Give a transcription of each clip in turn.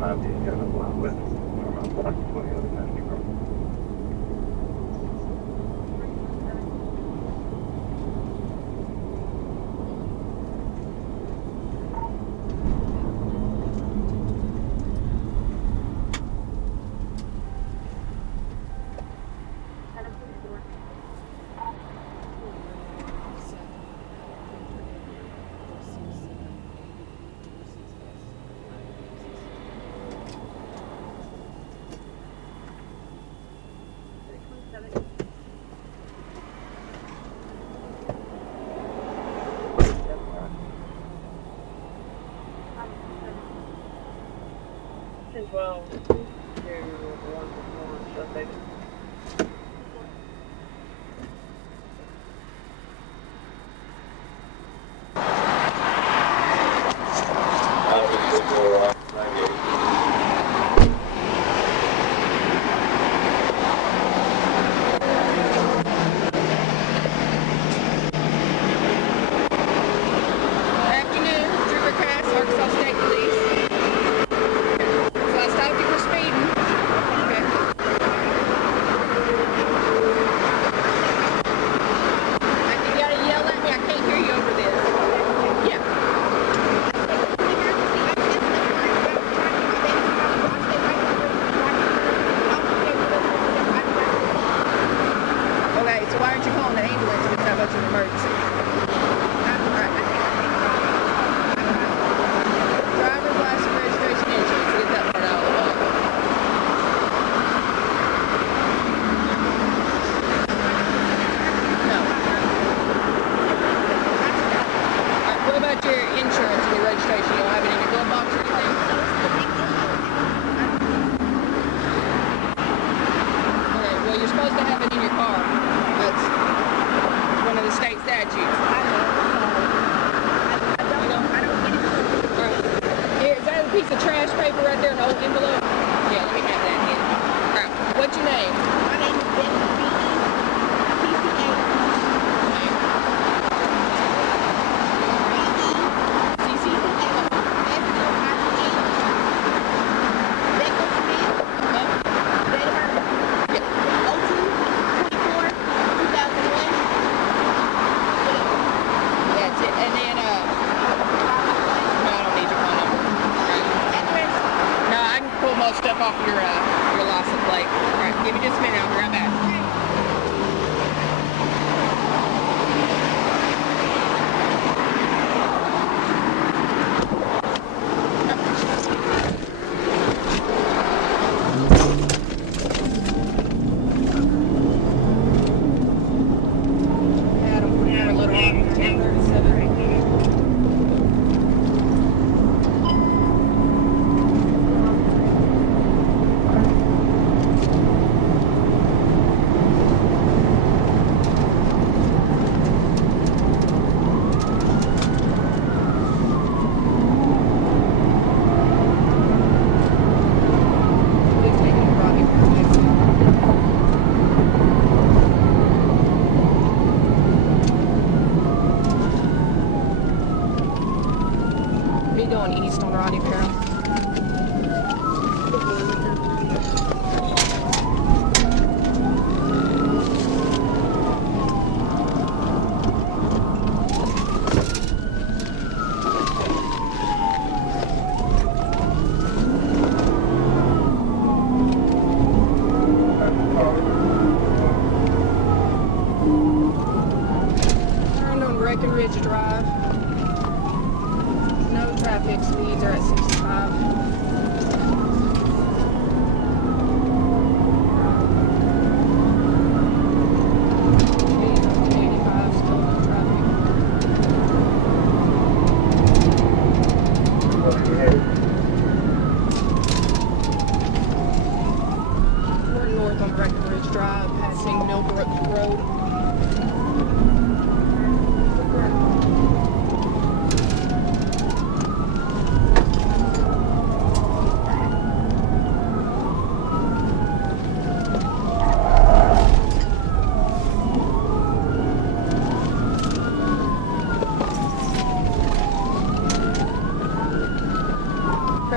Well, do one before Sunday.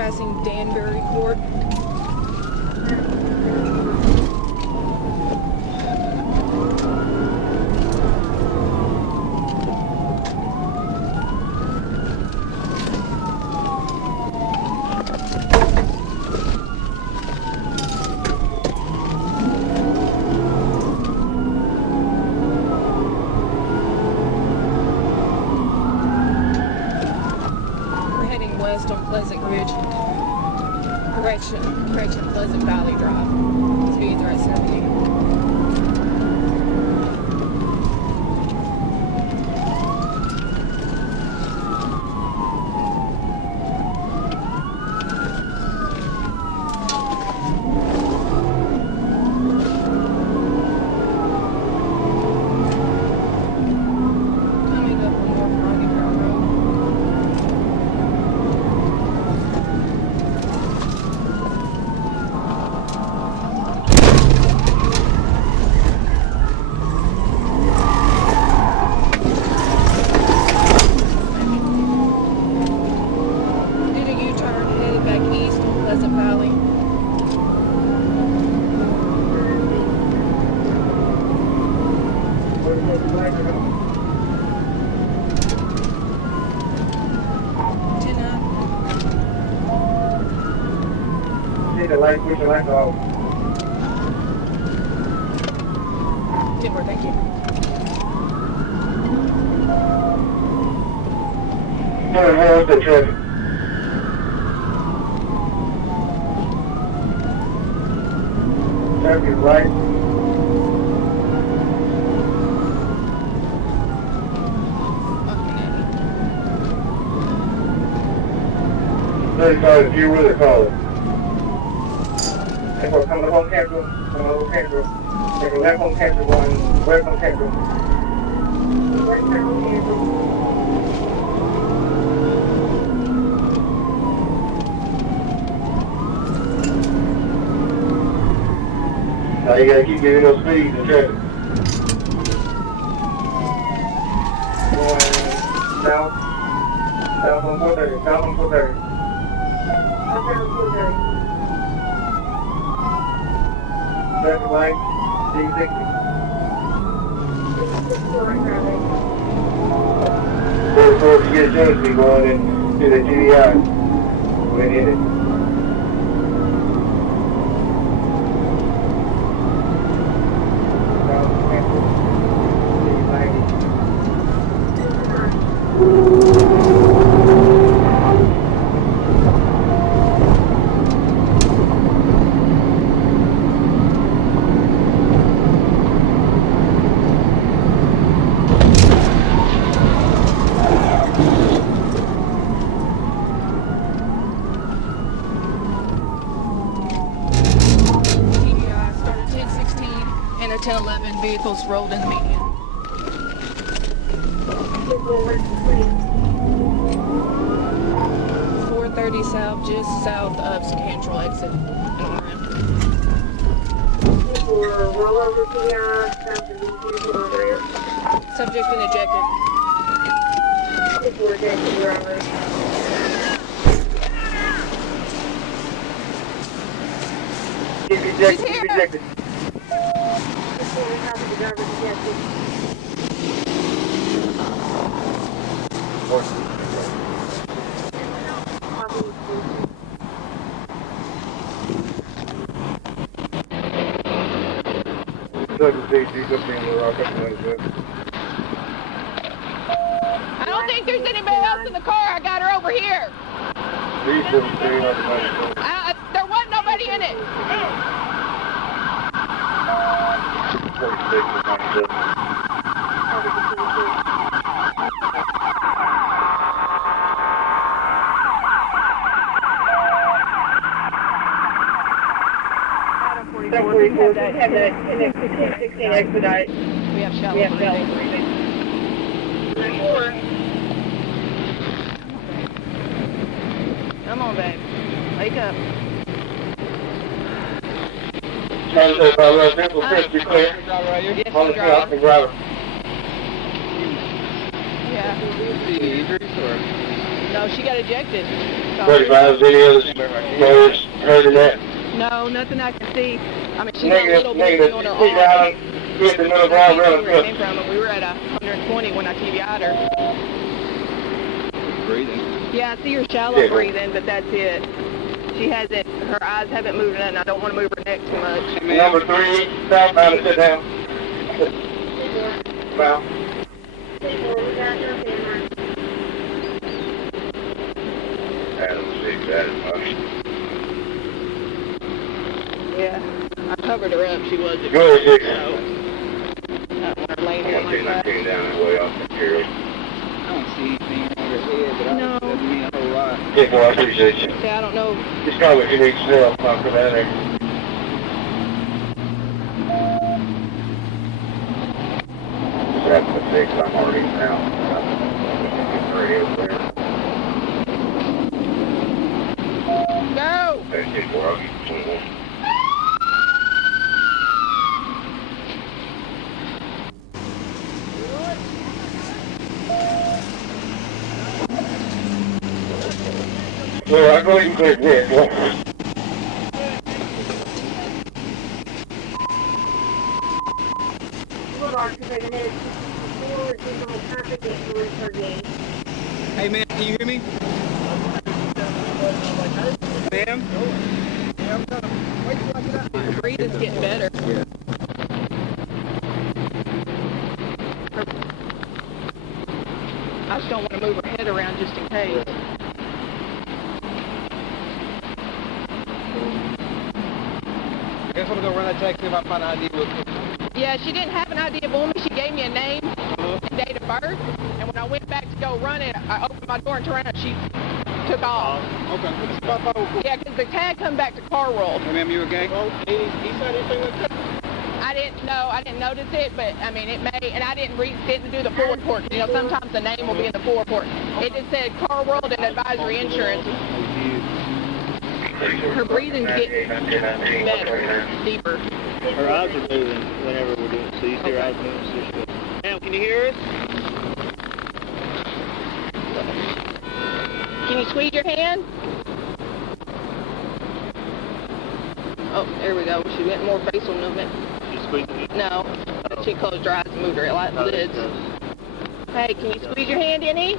passing Danbury Court. West on Pleasant Ridge. Correction, Pleasant Valley Drive. Speeds are at 70. Coming up on North Rocky Road. Pleasant Valley. See the light, push the light off. Timber, thank you. What's the traffic? Traffic right. Very sorry, if you were the caller. If we're coming home campus, take a left home campus, going west home campus. West home campus. Now you gotta keep giving those speeds in traffic. Going south on 430, south on 430. Okay, on 430. Traffic light, D60. Before you get a chance to be going into the GDI, we need it. Started 1016 and a 1011 vehicles rolled in the median. 430 south, just south of Cantrell exit and RM. Subject's been ejected. Rejected. I don't think there's anybody else in the car. I got her over here. There wasn't nobody in it. Have that 16 expedite. We have shallow breathing. Come on, babe. Wake up. Yes, you drive. Yeah. Injuries or? No, she got ejected. So, 35 videos, players, heard of that? no, nothing I can see. I mean, she Negative, got a little negative. bit on her See arm. down, get the middle I ground, can't see really where it good. came from, and we were at 120 when I TVI'd her. Breathing. Yeah, I see her shallow breathing, but that's it. She hasn't, her eyes haven't moved, and I don't want to move her neck too much. Number 3, southbound to sit down. Well. Yeah, I covered her up. She wasn't. Go ahead, 6. I don't want her laying here like that. Down that way off the material. I don't see anything on her head, but No. that doesn't mean a whole lot. Yeah, well, I appreciate you. Yeah, I don't know. Just call what you need to sell. I'll come down there. That's the 6 I'm already now. Radio clear. Go! That's 4, I'll get 21. Well, I'll go ahead and clear this. Hey, ma'am, can you hear me? Ma'am? Her breathing's getting better. Yeah. I just don't want to move her head around just in case. I guess I'm gonna go run that taxi if I find an ID real quick. Yeah, she didn't have an idea for me. She gave me a name and date of birth, and when I went back to go run it, I opened my door and turned around and she took off. Okay. Yeah, because the tag come back to car roll. Hey, ma'am, you okay? I didn't know, I didn't notice it, but I mean, it may, and I didn't do the full report. You know, sometimes the name will be in the full report. It just said car world and advisory insurance. Her breathing's getting better, deeper. Her eyes are moving whenever we're doing, so you see her eyes moving. So she's Ma'am, can you hear us? Can you squeeze your hand? Oh, there we go. She went more facial movement. You squeezing it? No, she closed her eyes and moved her lids. Hey, can you squeeze your hand in here?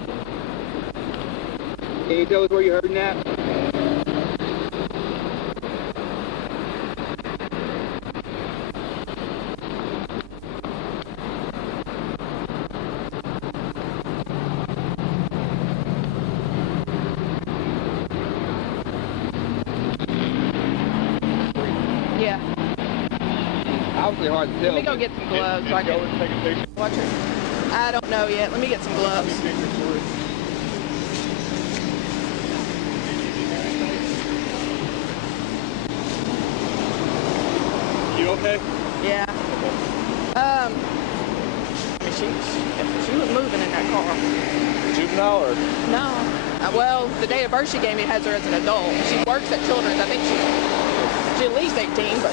Can you tell us where you're hurting at? Yeah. Obviously hard to tell. Let me go get some gloves so I can watch her. I don't know yet. Let me get some gloves. You okay? Yeah. I mean, she was moving in that car. Juvenile or? No. Well, the date of birth she gave me has her as an adult. She works at Children's. I think she's at least 18, but